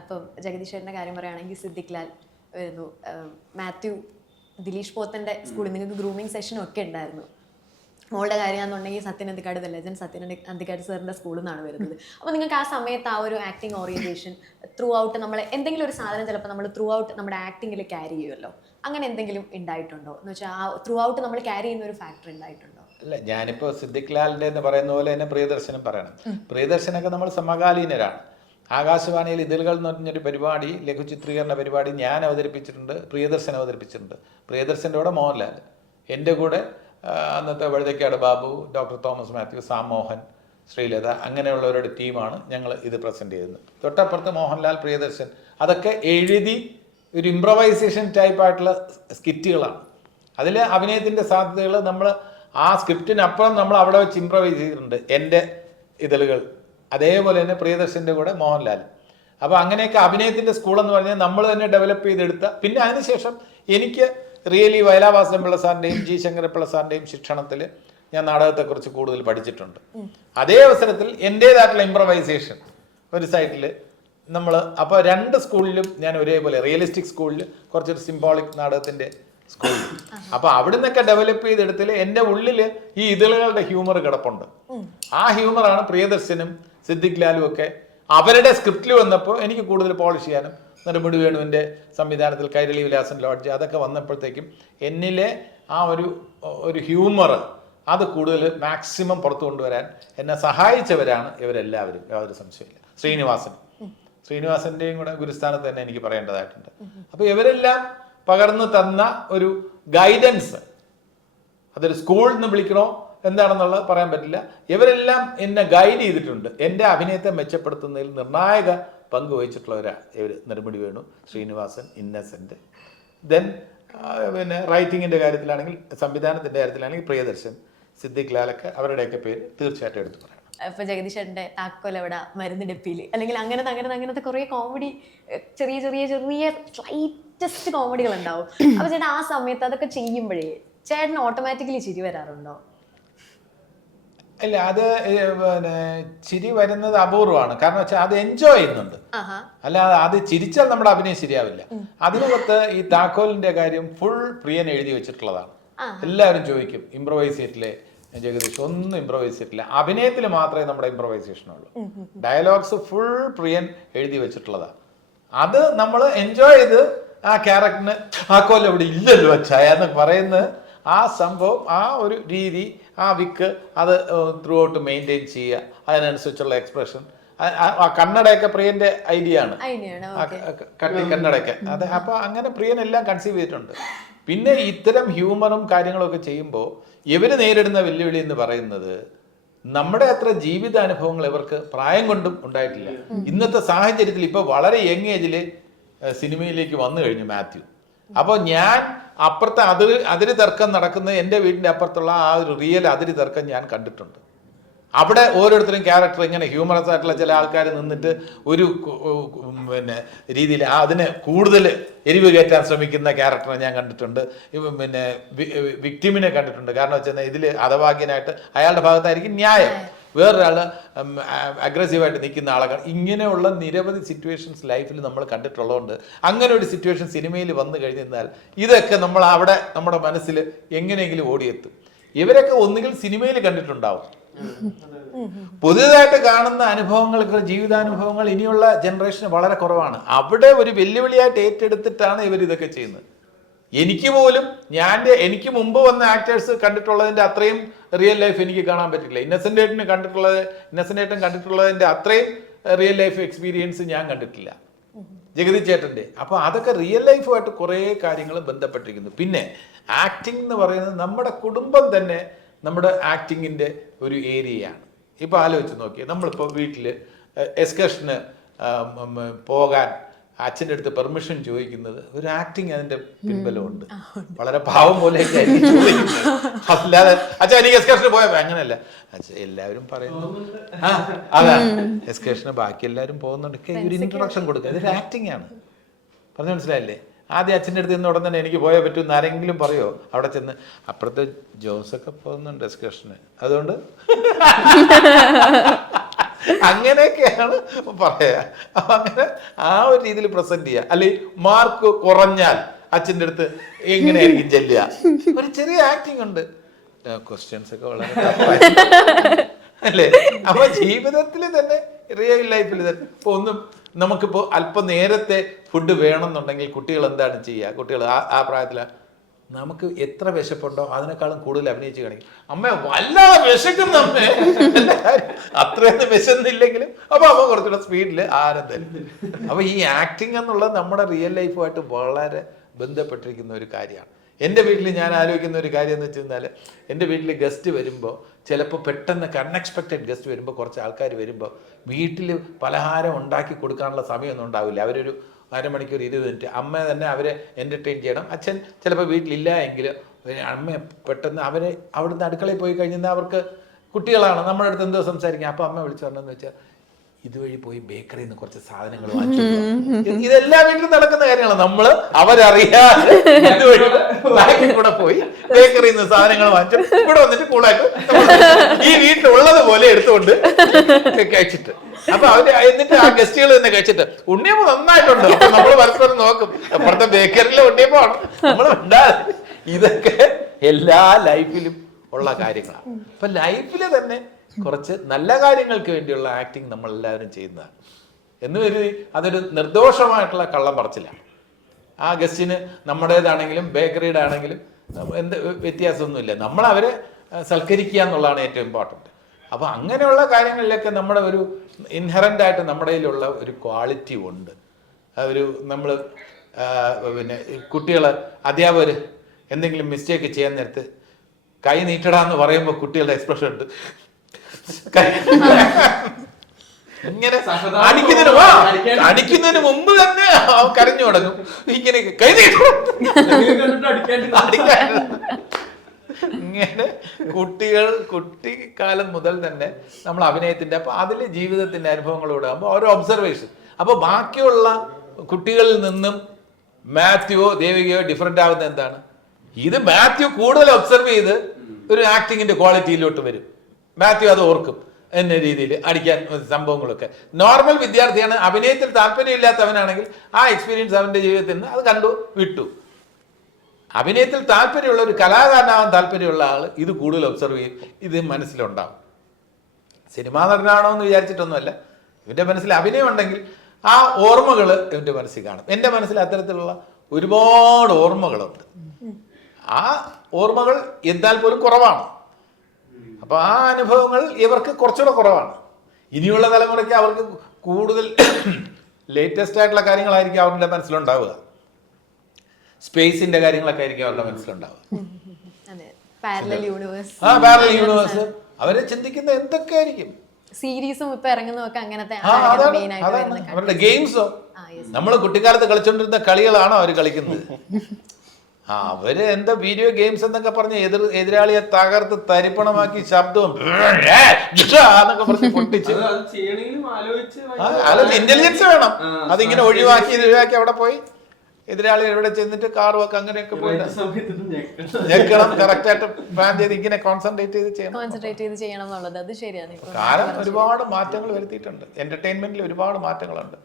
ഇപ്പം ജഗദീശ്വരൻ്റെ കാര്യം പറയുകയാണെങ്കിൽ സിദ്ദിഖ് ലാൽ വരുന്നു, മാത്യു, ദിലീഷ് പോത്തൻ്റെ സ്കൂളിൽ നിങ്ങൾക്ക് ഗ്രൂമിങ് സെഷനും ഒക്കെ ഉണ്ടായിരുന്നു. മോളുടെ കാര്യമാണെന്നുണ്ടെങ്കിൽ സത്യൻ അന്തിക്കാട് ദ ലെജൻഡ് സത്യൻ അന്തിക്കാട് സാറിൻ്റെ സ്കൂളിൽ നിന്നാണ് വരുന്നത്. അപ്പോൾ നിങ്ങൾക്ക് ആ സമയത്ത് ആ ഒരു ആക്ടിങ് ഓറിയൻറ്റേഷൻ ത്രൂ ഔട്ട് നമ്മൾ എന്തെങ്കിലും ഒരു സാധനം ചിലപ്പോൾ നമ്മൾ ത്രൂ ഔട്ട് നമ്മുടെ ആക്ടിങ്ങിൽ ക്യാരി ചെയ്യുമല്ലോ, അങ്ങനെ എന്തെങ്കിലും ഉണ്ടായിട്ടുണ്ടോ എന്ന് വെച്ചാൽ ആ ത്രൂ ഔട്ട് നമ്മൾ ക്യാരി ചെയ്യുന്ന ഒരു ഫാക്ടർ ഉണ്ടായിട്ടുണ്ടോ? അല്ല, ഞാനിപ്പോൾ സിദ്ദിഖ് ലാലിൻ്റെ എന്ന് പറയുന്ന പോലെ തന്നെ പ്രിയദർശനം പറയണം. പ്രിയദർശനൊക്കെ നമ്മൾ സമകാലീനരാണ്. ആകാശവാണിയിൽ ഇതിലുകൾ എന്ന് പറഞ്ഞൊരു പരിപാടി, ലഘുചിത്രീകരണ പരിപാടി ഞാൻ അവതരിപ്പിച്ചിട്ടുണ്ട്, പ്രിയദർശൻ അവതരിപ്പിച്ചിട്ടുണ്ട്. പ്രിയദർശൻ്റെ കൂടെ മോഹൻലാൽ, എൻ്റെ കൂടെ അന്നത്തെ വഴുതക്കാട് ബാബു, ഡോക്ടർ തോമസ് മാത്യു, സാം മോഹൻ, ശ്രീലത, അങ്ങനെയുള്ളവരുടെ ടീമാണ് ഞങ്ങൾ ഇത് പ്രസൻറ്റ് ചെയ്യുന്നത്. തൊട്ടപ്പുറത്ത് മോഹൻലാൽ, പ്രിയദർശൻ, അതൊക്കെ എഴുതി ഒരു ഇംപ്രവൈസേഷൻ ടൈപ്പായിട്ടുള്ള സ്കിറ്റുകളാണ്. അതിൽ അഭിനയത്തിൻ്റെ സാധ്യതകൾ നമ്മൾ ആ സ്ക്രിപ്റ്റിനപ്പുറം നമ്മൾ അവിടെ വെച്ച് ഇംപ്രവൈസ് ചെയ്തിട്ടുണ്ട്. എൻ്റെ ഇതളുകൾ അതേപോലെ തന്നെ പ്രിയദർശൻ്റെ കൂടെ മോഹൻലാൽ. അപ്പോൾ അങ്ങനെയൊക്കെ അഭിനയത്തിൻ്റെ സ്കൂളെന്ന് പറഞ്ഞാൽ നമ്മൾ തന്നെ ഡെവലപ്പ് ചെയ്തെടുത്ത. പിന്നെ അതിനുശേഷം എനിക്ക് റിയലി വയലാവാസൻ പിള്ള സാറിൻ്റെയും ജി ശങ്കരപ്പിള്ള സാറിൻ്റെയും ശിക്ഷണത്തിൽ ഞാൻ നാടകത്തെക്കുറിച്ച് കൂടുതൽ പഠിച്ചിട്ടുണ്ട്. അതേ അവസരത്തിൽ എൻ്റേതായിട്ടുള്ള ഇംപ്രവൈസേഷൻ ഒരു സൈഡിൽ നമ്മൾ, അപ്പോൾ രണ്ട് സ്കൂളിലും ഞാൻ ഒരേപോലെ, റിയലിസ്റ്റിക് സ്കൂളിൽ കുറച്ചൊരു സിംബോളിക് നാടകത്തിൻ്റെ സ്കൂളിൽ, അപ്പോൾ അവിടെ നിന്നൊക്കെ ഡെവലപ്പ് ചെയ്തെടുത്തിൽ എൻ്റെ ഉള്ളിൽ ഈ ഇതളുകളുടെ ഹ്യൂമർ കിടപ്പുണ്ട്. ആ ഹ്യൂമറാണ് പ്രിയദർശനും സിദ്ദിഖ് ലാലും ഒക്കെ അവരുടെ സ്ക്രിപ്റ്റിൽ വന്നപ്പോൾ എനിക്ക് കൂടുതൽ പോളിഷ് ചെയ്യാനും, നെടുമുടി വേണുവിൻ്റെ സംവിധാനത്തിൽ കൈരളി വിലാസൻ ലോഡ്ജ് അതൊക്കെ വന്നപ്പോഴത്തേക്കും എന്നിലെ ആ ഒരു ഹ്യൂമർ അത് കൂടുതൽ മാക്സിമം പുറത്തു കൊണ്ടുവരാൻ എന്നെ സഹായിച്ചവരാണ് ഇവരെല്ലാവരും, യാതൊരു സംശയമില്ല. ശ്രീനിവാസൻ്റെയും കൂടെ ഗുരുസ്ഥാനത്ത് തന്നെ എനിക്ക് പറയേണ്ടതായിട്ടുണ്ട്. അപ്പോൾ ഇവരെല്ലാം പകർന്നു തന്ന ഒരു ഗൈഡൻസ്, അതൊരു സ്കൂളിൽ നിന്ന് വിളിക്കണോ എന്താണെന്നുള്ളത് പറയാൻ പറ്റില്ല. ഇവരെല്ലാം എന്നെ ഗൈഡ് ചെയ്തിട്ടുണ്ട്. എൻ്റെ അഭിനയത്തെ മെച്ചപ്പെടുത്തുന്നതിൽ നിർണായക പങ്ക് വഹിച്ചിട്ടുള്ളവരാണ് ഇവർ. നെടുമുടി വേണു, ശ്രീനിവാസൻ, ഇന്നസെൻ്റ്, ദെൻ പിന്നെ റൈറ്റിങ്ങിൻ്റെ കാര്യത്തിലാണെങ്കിൽ, സംവിധാനത്തിൻ്റെ കാര്യത്തിലാണെങ്കിൽ പ്രിയദർശൻ, സിദ്ദിഖ് ലാലൊക്കെ, അവരുടെയൊക്കെ പേര് തീർച്ചയായിട്ടും എടുത്തു പറയണം. ഇപ്പൊ ജഗദീശന്റെ താക്കോലവിട, മരുന്ന് ഡെപ്പിയിൽ, അല്ലെങ്കിൽ അങ്ങനത്തെ കുറെ കോമഡി, ചെറിയ സ്ലൈറ്റസ്റ്റ് കോമഡികൾ ഉണ്ടാവും. അപ്പൊ ചേട്ടാ ആ സമയത്ത് അതൊക്കെ ചെയ്യുമ്പോഴേ ചേട്ടന് ഓട്ടോമാറ്റിക്കലി ചിരി വരാറുണ്ടോ? അല്ല, അത് പിന്നെ ചിരി വരുന്നത് അപൂർവമാണ്. കാരണം വെച്ചാൽ അത് എൻജോയ് ചെയ്യുന്നുണ്ട്. അല്ലാതെ അത് ചിരിച്ചാൽ നമ്മുടെ അഭിനയം ശരിയാവില്ല. അതിനകത്ത് ഈ താക്കോലിന്റെ കാര്യം ഫുൾ പ്രിയൻ എഴുതി വെച്ചിട്ടുള്ളതാണ്. എല്ലാവരും ചോദിക്കും ഇംപ്രവൈസ് ചെയ്തിട്ടില്ലേ ജഗദീഷ്? ഒന്നും ഇംപ്രവൈസ് ചെയ്തിട്ടില്ല. അഭിനയത്തിൽ മാത്രമേ നമ്മുടെ ഇംപ്രവൈസേഷൻ ഉള്ളൂ. ഡയലോഗ്സ് ഫുൾ പ്രിയൻ എഴുതി വെച്ചിട്ടുള്ളതാണ്. അത് നമ്മൾ എൻജോയ് ചെയ്ത് ആ ക്യാരക്ടറിന് താക്കോൽ ഇവിടെ ഇല്ലല്ലോ അച്ഛായ എന്ന് പറയുന്ന ആ സംഭവം, ആ ഒരു രീതി, ആ വിക്ക് അത് ത്രൂ ഔട്ട് മെയിൻറ്റെയിൻ ചെയ്യുക. അതിനനുസരിച്ചുള്ള എക്സ്പ്രഷൻ. ആ കണ്ണടയൊക്കെ പ്രിയന്റെ ഐഡിയ ആണ്, കണ്ണടയൊക്കെ അത്. അപ്പോൾ അങ്ങനെ പ്രിയൻ എല്ലാം കൺസീവ് ചെയ്തിട്ടുണ്ട്. പിന്നെ ഇത്തരം ഹ്യൂമറും കാര്യങ്ങളൊക്കെ ചെയ്യുമ്പോൾ ഇവർ നേരിടുന്ന വെല്ലുവിളി എന്ന് പറയുന്നത് നമ്മുടെ അത്ര ജീവിതാനുഭവങ്ങൾ ഇവർക്ക് പ്രായം കൊണ്ടും ഉണ്ടായിട്ടില്ല. ഇന്നത്തെ സാഹചര്യത്തിൽ ഇപ്പോൾ വളരെ യങ് ഏജിൽ സിനിമയിലേക്ക് വന്നു കഴിഞ്ഞു മാത്യു. അപ്പോൾ ഞാൻ അപ്പുറത്തെ അതിര് തർക്കം നടക്കുന്ന എൻ്റെ വീടിൻ്റെ അപ്പുറത്തുള്ള ആ ഒരു റിയൽ അതിര് തർക്കം ഞാൻ കണ്ടിട്ടുണ്ട്. അവിടെ ഓരോരുത്തരും ക്യാരക്ടർ ഇങ്ങനെ ഹ്യൂമറസ് ആയിട്ടുള്ള ചില ആൾക്കാർ നിന്നിട്ട് ഒരു പിന്നെ രീതിയിൽ അതിനെ കൂടുതൽ എരിവ് കയറ്റാൻ ശ്രമിക്കുന്ന ക്യാരക്ടറെ ഞാൻ കണ്ടിട്ടുണ്ട്. പിന്നെ വിക്ടിമിനെ കണ്ടിട്ടുണ്ട്. കാരണം വെച്ചാൽ ഇതിൽ ഹതഭാഗ്യനായിട്ട് അയാളുടെ ഭാഗത്തായിരിക്കും ന്യായം, വേറൊരാൾ അഗ്രസീവായിട്ട് നിൽക്കുന്ന ആളെ. ഇങ്ങനെയുള്ള നിരവധി സിറ്റുവേഷൻസ് ലൈഫിൽ നമ്മൾ കണ്ടിട്ടുള്ളതുകൊണ്ട് അങ്ങനെ ഒരു സിറ്റുവേഷൻ സിനിമയിൽ വന്നു കഴിഞ്ഞാൽ ഇതൊക്കെ നമ്മൾ അവിടെ നമ്മുടെ മനസ്സിൽ എങ്ങനെയെങ്കിലും ഓടിയെത്തും. ഇവരൊക്കെ ഒന്നുകിൽ സിനിമയിൽ കണ്ടിട്ടുണ്ടാവും. പുതിയതായിട്ട് കാണുന്ന അനുഭവങ്ങൾ, ജീവിതാനുഭവങ്ങൾ ഇനിയുള്ള ജനറേഷന് വളരെ കുറവാണ്. അവിടെ ഒരു വെല്ലുവിളിയായിട്ട് ഏറ്റെടുത്തിട്ടാണ് ഇവരിതൊക്കെ ചെയ്യുന്നത്. എനിക്ക് പോലും എനിക്ക് മുമ്പ് വന്ന ആക്ടേഴ്സ് കണ്ടിട്ടുള്ളതിൻ്റെ അത്രയും റിയൽ ലൈഫ് എനിക്ക് കാണാൻ പറ്റില്ല. ഇന്നസെൻ്റ് ഏട്ടൻ കണ്ടിട്ടുള്ളതിൻ്റെ അത്രയും റിയൽ ലൈഫ് എക്സ്പീരിയൻസ് ഞാൻ കണ്ടിട്ടില്ല ജഗതി ചേട്ടൻ്റെ. അപ്പോൾ അതൊക്കെ റിയൽ ലൈഫുമായിട്ട് കുറേ കാര്യങ്ങൾ ബന്ധപ്പെട്ടിരിക്കുന്നു. പിന്നെ ആക്ടിങ് എന്ന് പറയുന്നത് നമ്മുടെ കുടുംബം തന്നെ നമ്മുടെ ആക്ടിങ്ങിൻ്റെ ഒരു ഏരിയയാണ്. ഇപ്പോൾ ആലോചിച്ച് നോക്കിയേ, നമ്മളിപ്പോൾ വീട്ടിൽ എക്സ്കർഷന് പോകാൻ അച്ഛൻ്റെ അടുത്ത് പെർമിഷൻ ചോദിക്കുന്നത് ഒരു ആക്ടിങ് അതിൻ്റെ പിൻബലമുണ്ട്. വളരെ പാവം പോലെയൊക്കെ അല്ലാതെ അച്ഛാ എനിക്ക് എക്സ്കർഷന് പോയാൽ അങ്ങനെയല്ല. അച്ഛാ എല്ലാവരും പറയുന്നു അതാ എക്സ്കർഷന് ബാക്കി എല്ലാവരും പോകുന്നുണ്ട്, ഒരു ഇൻട്രൊഡക്ഷൻ കൊടുക്കുക. ഇതൊരു ആക്ടിങ് ആണ്. പറഞ്ഞു മനസ്സിലായില്ലേ? ആദ്യം അച്ഛൻ്റെ അടുത്ത് നിന്ന് ഉടൻ തന്നെ എനിക്ക് പോയാൽ പറ്റുമെന്ന് ആരെങ്കിലും പറയുമോ? അവിടെ ചെന്ന് അപ്പുറത്തെ ജോസൊക്കെ പോകുന്നുണ്ട് എക്സ്കർഷന്, അതുകൊണ്ട് അങ്ങനെയൊക്കെയാണ് പറയാ. അപ്പൊ അങ്ങനെ ആ ഒരു രീതിയിൽ പ്രസന്റ് ചെയ്യുക. അല്ലെങ്കിൽ മാർക്ക് കുറഞ്ഞാൽ അച്ഛൻ്റെ അടുത്ത് എങ്ങനെയായിരിക്കും ചെല്ലുക, ഒരു ചെറിയ ആക്ടിങ് ഉണ്ട്. ക്വസ്റ്റ്യൻസ് ഒക്കെ വളരെ അല്ലേ. അപ്പൊ ജീവിതത്തിൽ തന്നെ റിയൽ ലൈഫിൽ തന്നെ ഇപ്പൊ ഒന്നും നമുക്കിപ്പോ അല്പം നേരത്തെ ഫുഡ് വേണമെന്നുണ്ടെങ്കിൽ കുട്ടികൾ എന്താണ് ചെയ്യുക? കുട്ടികൾ ആ പ്രായത്തില നമുക്ക് എത്ര വിശപ്പുണ്ടോ അതിനേക്കാളും കൂടുതൽ അഭിനയിച്ച് കാണിക്കും. അമ്മ വല്ലാതെ വിശക്കുന്ന അമ്മേ, അത്രയൊന്നും വിശന്നില്ലെങ്കിലും അപ്പൊ അമ്മ കുറച്ചുകൂടെ സ്പീഡിൽ ആരും തരും. അപ്പൊ ഈ ആക്ടിങ് എന്നുള്ളത് നമ്മുടെ റിയൽ ലൈഫുമായിട്ട് വളരെ ബന്ധപ്പെട്ടിരിക്കുന്ന ഒരു കാര്യമാണ്. എൻ്റെ വീട്ടിൽ ഞാൻ ആലോചിക്കുന്ന ഒരു കാര്യം എന്ന് വെച്ച് കഴിഞ്ഞാൽ, എൻ്റെ വീട്ടിൽ ഗസ്റ്റ് വരുമ്പോൾ ചിലപ്പോൾ പെട്ടെന്ന് അൺഎക്സ്പെക്റ്റഡ് ഗസ്റ്റ് വരുമ്പോൾ, കുറച്ച് ആൾക്കാർ വരുമ്പോൾ വീട്ടിൽ പലഹാരം ഉണ്ടാക്കി കൊടുക്കാനുള്ള സമയമൊന്നും ഉണ്ടാവില്ല. അവരൊരു അരമണിക്കൂർ 20 മിനിറ്റ് അമ്മ തന്നെ അവരെ എൻ്റർടൈൻ ചെയ്യണം. അച്ഛൻ ചിലപ്പോൾ വീട്ടിലില്ല എങ്കിൽ അമ്മ പെട്ടെന്ന് അവരെ അവിടുന്ന് അടുക്കളയിൽ പോയി കഴിഞ്ഞാൽ അവർക്ക് കുട്ടികളാണ്, നമ്മുടെ അടുത്ത് എന്തോ സംസാരിക്കുക. അപ്പോൾ അമ്മ വിളിച്ചു പറഞ്ഞതെന്ന് വെച്ചാൽ ഇതുവഴി പോയി ബേക്കറിയിൽ നിന്ന് കുറച്ച് സാധനങ്ങൾ വാങ്ങിച്ചു. ഇതെല്ലാ വീട്ടിലും നടക്കുന്ന കാര്യങ്ങളാണ്. നമ്മള് അവരറിയാതെ ഇതുവഴി ബാക്കിൽ കൂടെ പോയി ബേക്കറിയിൽ നിന്ന് സാധനങ്ങൾ വാങ്ങിച്ചു ഇവിടെ വന്നിട്ട് കൂടായിട്ട് ഈ വീട്ടിലുള്ളത് പോലെ എടുത്തുകൊണ്ട് കഴിച്ചിട്ട്, അപ്പൊ അവര് എന്നിട്ട് ആ ഗസ്റ്റുകൾ തന്നെ കഴിച്ചിട്ട് ഉണ്ണിയപ്പം നന്നായിട്ടുണ്ട്. അപ്പൊ നമ്മൾ പരസ്പരം നോക്കും അപ്പുറത്തെ ബേക്കറിയിലെ ഉണ്ണിയപ്പമാണ് നമ്മൾ ഉണ്ടാകും. ഇതൊക്കെ എല്ലാ ലൈഫിലും ഉള്ള കാര്യങ്ങളാണ്. അപ്പൊ ലൈഫില് തന്നെ കുറച്ച് നല്ല കാര്യങ്ങൾക്ക് വേണ്ടിയുള്ള ആക്ടിങ് നമ്മൾ എല്ലാവരും ചെയ്യുന്നതാണ് എന്ന് കരുതി അതൊരു നിർദോഷമായിട്ടുള്ള കള്ളം പറച്ചിലാണ്. ആ ഗസ്റ്റിന് നമ്മുടേതാണെങ്കിലും ബേക്കറിയുടെ ആണെങ്കിലും എന്ത് വ്യത്യാസമൊന്നുമില്ല. നമ്മൾ അവരെ സൽക്കരിക്കുക എന്നുള്ളതാണ് ഏറ്റവും ഇമ്പോർട്ടൻറ്റ്. അപ്പോൾ അങ്ങനെയുള്ള കാര്യങ്ങളിലൊക്കെ നമ്മുടെ ഒരു ഇൻഹറൻ്റ് ആയിട്ട് നമ്മുടെ കയ്യിലുള്ള ഒരു ക്വാളിറ്റി ഉണ്ട്. ഒരു നമ്മൾ പിന്നെ കുട്ടികൾ അധ്യാപകർ എന്തെങ്കിലും മിസ്റ്റേക്ക് ചെയ്യാൻ നേരത്ത് കൈ നീട്ടടാന്ന് പറയുമ്പോൾ കുട്ടികളുടെ എക്സ്പ്രഷൻ ഉണ്ട്. ഇങ്ങനെ അടിക്കുന്നതിന് മുമ്പ് തന്നെ കരഞ്ഞു തുടങ്ങും. ഇങ്ങനെ കൈ ഇങ്ങനെ കുട്ടിക്കാലം മുതൽ തന്നെ നമ്മൾ അഭിനയത്തിന്റെ, അപ്പൊ അതിൽ ജീവിതത്തിന്റെ അനുഭവങ്ങളോട് ആകുമ്പോൾ ഓരോ ഒബ്സർവേഷൻ. അപ്പൊ ബാക്കിയുള്ള കുട്ടികളിൽ നിന്നും മാത്യുവോ ദേവികയോ ഡിഫറെന്റ് ആവുന്നത് എന്താണ്? ഇത് മാത്യു കൂടുതൽ ഒബ്സർവ് ചെയ്ത് ഒരു ആക്ടിങ്ങിന്റെ ക്വാളിറ്റിയിലോട്ട് വരും. മാത്യു അത് ഓർക്കും എന്ന രീതിയിൽ അടിക്കാൻ സംഭവങ്ങളൊക്കെ. നോർമൽ വിദ്യാർത്ഥിയാണ്, അഭിനയത്തിൽ താല്പര്യമില്ലാത്തവനാണെങ്കിൽ ആ എക്സ്പീരിയൻസ് അവൻ്റെ ജീവിതത്തിൽ നിന്ന് അത് കണ്ടു വിട്ടു. അഭിനയത്തിൽ താല്പര്യമുള്ള ഒരു കലാകാരനാവാൻ താല്പര്യമുള്ള ആൾ ഇത് കൂടുതൽ ഒബ്സർവ് ചെയ്യും, ഇത് മനസ്സിലുണ്ടാവും. സിനിമാ നടനാണോ എന്ന് വിചാരിച്ചിട്ടൊന്നുമല്ല, ഇവൻ്റെ മനസ്സിൽ അഭിനയം ഉണ്ടെങ്കിൽ ആ ഓർമ്മകൾ ഇവൻ്റെ മനസ്സിൽ കാണും. എൻ്റെ മനസ്സിൽ അത്തരത്തിലുള്ള ഒരുപാട് ഓർമ്മകളുണ്ട്. ആ ഓർമ്മകൾ എന്നാൽ പോലും കുറവാണ്. അപ്പൊ ആ അനുഭവങ്ങൾ ഇവർക്ക് കുറച്ചുകൂടെ കുറവാണ്. ഇനിയുള്ള തലമുറയ്ക്ക് അവർക്ക് കൂടുതൽ ലേറ്റസ്റ്റ് ആയിട്ടുള്ള കാര്യങ്ങളായിരിക്കും അവരുടെ മനസ്സിലുണ്ടാവുക. സ്പേസിന്റെ കാര്യങ്ങളൊക്കെ ആയിരിക്കും അവരുടെ മനസ്സിലുണ്ടാവുക. പാരലൽ യൂണിവേഴ്സ് അവരെ ചിന്തിക്കുന്ന എന്തൊക്കെയായിരിക്കും. സീരീസും ഇപ്പൊ ഇറങ്ങുന്നതൊക്കെ അങ്ങനത്തെ അവരുടെ ഗെയിംസോ നമ്മൾ കുട്ടിക്കാലത്ത് കളിച്ചോണ്ടിരുന്ന കളികളാണോ അവർ കളിക്കുന്നത്? അവര് എന്താ വീഡിയോ ഗെയിംസ് എന്നൊക്കെ പറഞ്ഞ് എതിരാളിയെ തകർത്ത് തരിപ്പണമാക്കി ശബ്ദവും എന്നൊക്കെ പറഞ്ഞ് പൊട്ടിച്ച് ഇന്റലിജൻസ് വേണം. അതിങ്ങനെ ഒഴിവാക്കി അവിടെ പോയി എതിരാളി എവിടെ ചെന്നിട്ട് കാറും ഒക്കെ അങ്ങനെയൊക്കെ പോയി ഞെക്കണം. കറക്റ്റ് ആയിട്ട് പ്ലാൻ ചെയ്ത് ഇങ്ങനെ കോൺസെൻട്രേറ്റ് ചെയ്ത് ചെയ്യണം എന്നുള്ളത് അത് ശരിയാണ്. കാലം ഒരുപാട് മാറ്റങ്ങൾ വരുത്തിയിട്ടുണ്ട്. എന്റർടൈൻമെന്റിൽ ഒരുപാട് മാറ്റങ്ങളുണ്ട്.